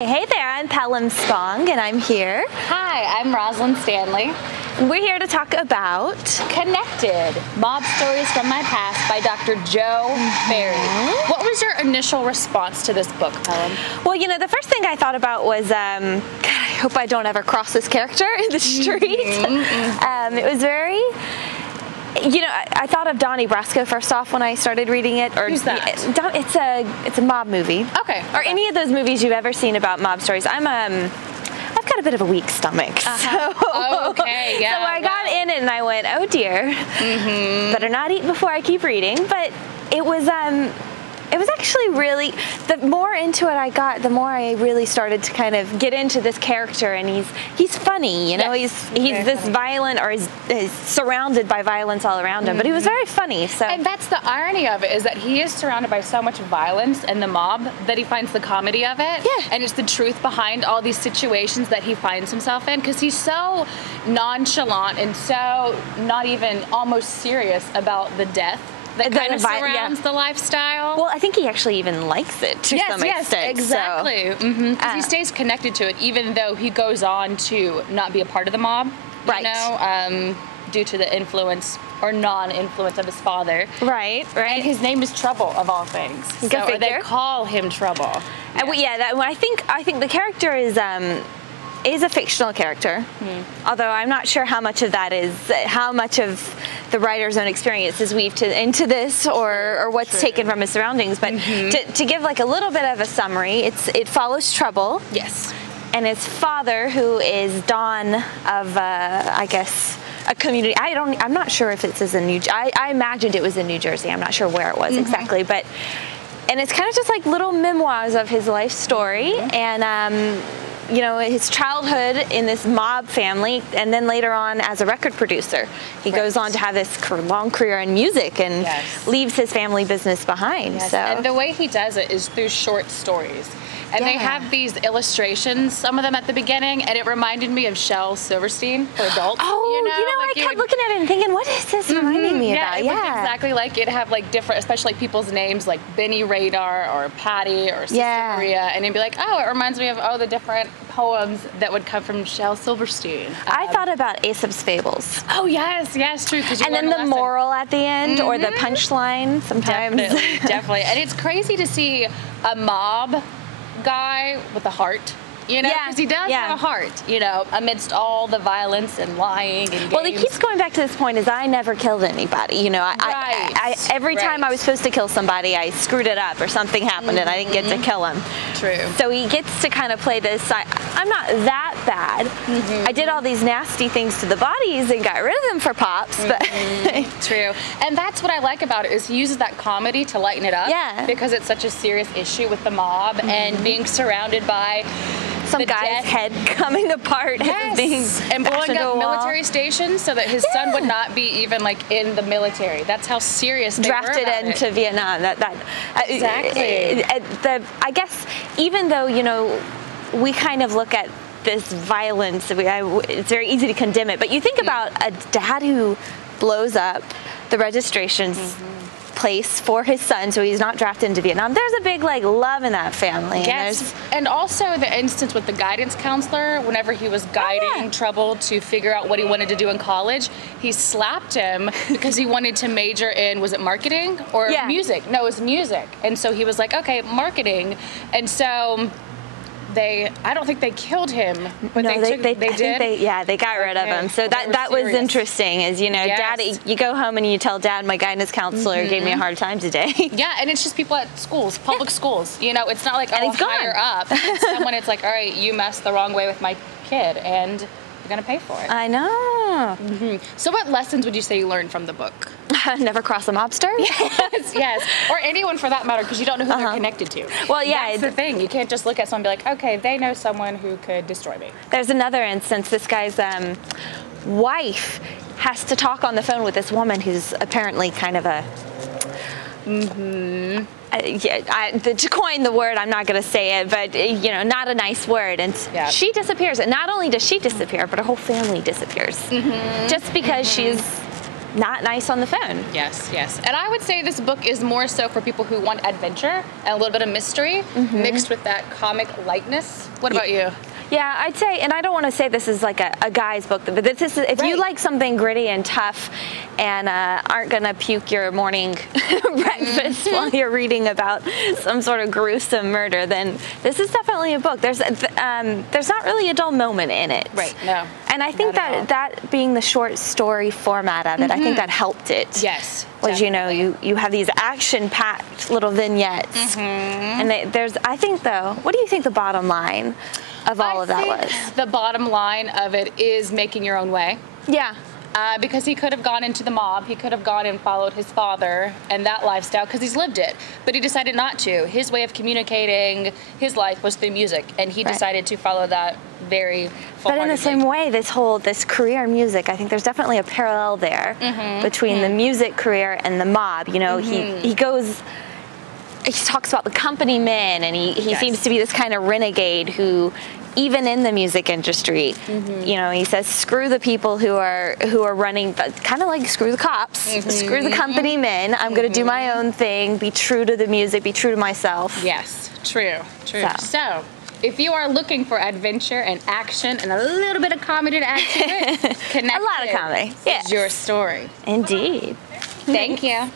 Hey there, I'm Pelham Spong, and I'm here. Hi, I'm Rosalind Stanley. We're here to talk about Connected, Mob Stories from My Past by Dr. Joe Barry. What was your initial response to this book, Pelham? Well, you know, the first thing I thought about was, God, I hope I don't ever cross this character in the street. It was very... You know, I thought of Donnie Brasco first off when I started reading it. Who's that? It's a mob movie. Okay. Or any of those movies you've ever seen about mob stories. I've got a bit of a weak stomach. So, Oh, okay, yeah. So I got in it and I went, oh dear, better not eat before I keep reading. But it was actually really, the more into it I got, the more I really started to kind of get into this character, and he's funny, you know, Yes, he's this funny. violent, or is surrounded by violence all around him, but he was very funny. So And that's the irony of it, is that he is surrounded by so much violence and the mob that he finds the comedy of it. Yeah. And it's the truth behind all these situations that he finds himself in, because he's so nonchalant and so not even almost serious about the death that kind of surrounds the lifestyle. Well, I think he actually even likes it to some extent. Exactly. Because he stays connected to it, even though he goes on to not be a part of the mob. Right. You know, due to the influence or non-influence of his father. Right. And his name is Trouble, of all things. Go So figure. they call him Trouble. And I think the character is a fictional character, although I'm not sure how much of the writer's own experience is weaved into this, or what's taken from his surroundings. But to give like a little bit of a summary, it follows Trouble. Yes. And his father, who is Don of, I guess, a community. I'm not sure if it's in New. I imagined it was in New Jersey. I'm not sure where it was exactly, but. And it's kind of just like little memoirs of his life story, and you know, his childhood in this mob family, and then later on as a record producer. He goes on to have this long career in music and leaves his family business behind. Yes. So. And the way he does it is through short stories. And they have these illustrations, some of them at the beginning, and it reminded me of Shel Silverstein for adults. Oh, I kept looking at it and thinking, what is this reminding me about? It looked exactly like it. Have like different, especially like people's names like Benny Radar or Patty or Sister Maria, and it'd be like, oh, it reminds me of the different poems that would come from Shel Silverstein. I thought about Aesop's Fables. Oh yes, true. And then the moral at the end, or the punchline sometimes. Definitely. And it's crazy to see a mob guy with a heart, you know, because he does have a heart, you know, amidst all the violence and lying and games. Well, he keeps going back to this point, is I never killed anybody, you know. Every time I was supposed to kill somebody, I screwed it up or something happened and I didn't get to kill him. True. So he gets to kind of play this, I'm not that bad. I did all these nasty things to the bodies and got rid of them for pops, but... True. And that's what I like about it, is he uses that comedy to lighten it up. Yeah. Because it's such a serious issue with the mob and being surrounded by some guy's head coming apart and being and blowing up wall. military stations so that his son would not be even like in the military. That's how serious they drafted were about into it. Vietnam. Exactly. I guess even though, you know, we kind of look at this violence, it's very easy to condemn it, but you think about a dad who blows up the registrations place for his son so he's not drafted into Vietnam. There's a big like love in that family. Yes, and also the instance with the guidance counselor, whenever he was guiding Trouble to figure out what he wanted to do in college, he slapped him because he wanted to major in, was it marketing or music? No, it was music. And so he was like, okay, marketing. And so I don't think they killed him, but no, they did. They got rid of him. So that was interesting. Is, you know, Daddy, you go home and you tell Dad, my guidance counselor gave me a hard time today. Yeah, and it's just people at schools, public schools. You know, it's not like higher up. It's someone. It's like, all right, you messed the wrong way with my kid, and you're gonna pay for it. I know. So, what lessons would you say you learned from the book? Never cross a mobster. Yes, or anyone for that matter, because you don't know who they're connected to. Well, yeah, that's the thing. You can't just look at someone and be like, okay, they know someone who could destroy me. There's another instance. This guy's wife has to talk on the phone with this woman who's apparently kind of a. To coin the word, I'm not going to say it, but you know, not a nice word. And she disappears. And not only does she disappear, but her whole family disappears, just because she's not nice on the phone. Yes, yes. And I would say this book is more so for people who want adventure and a little bit of mystery mixed with that comic lightness. What about you? Yeah, I'd say, and I don't want to say this is like a guy's book, but this is, if you like something gritty and tough and aren't going to puke your morning breakfast while you're reading about some sort of gruesome murder, then this is definitely a book. There's not really a dull moment in it. Right, no. And I think that being the short story format of it, I think that helped it. Yes. Was, you know, you have these action-packed little vignettes. And I think, though, what do you think the bottom line of all of that was? The bottom line of it is making your own way. Yeah. Because he could have gone into the mob, he could have gone and followed his father and that lifestyle because he's lived it, but he decided not to. His way of communicating his life was through music, and he decided to follow that very full-heartedly. But in the same way, this career in music, I think there's definitely a parallel there between the music career and the mob. You know, he talks about the company men, and he seems to be this kind of renegade who, even in the music industry, you know, he says, screw the people who are running, kind of like screw the cops, screw the company men. I'm going to do my own thing, be true to the music, be true to myself. Yes, true. So, if you are looking for adventure and action and a little bit of comedy to add to it, Connected a lot of comedy. is your story. Indeed. Thank you.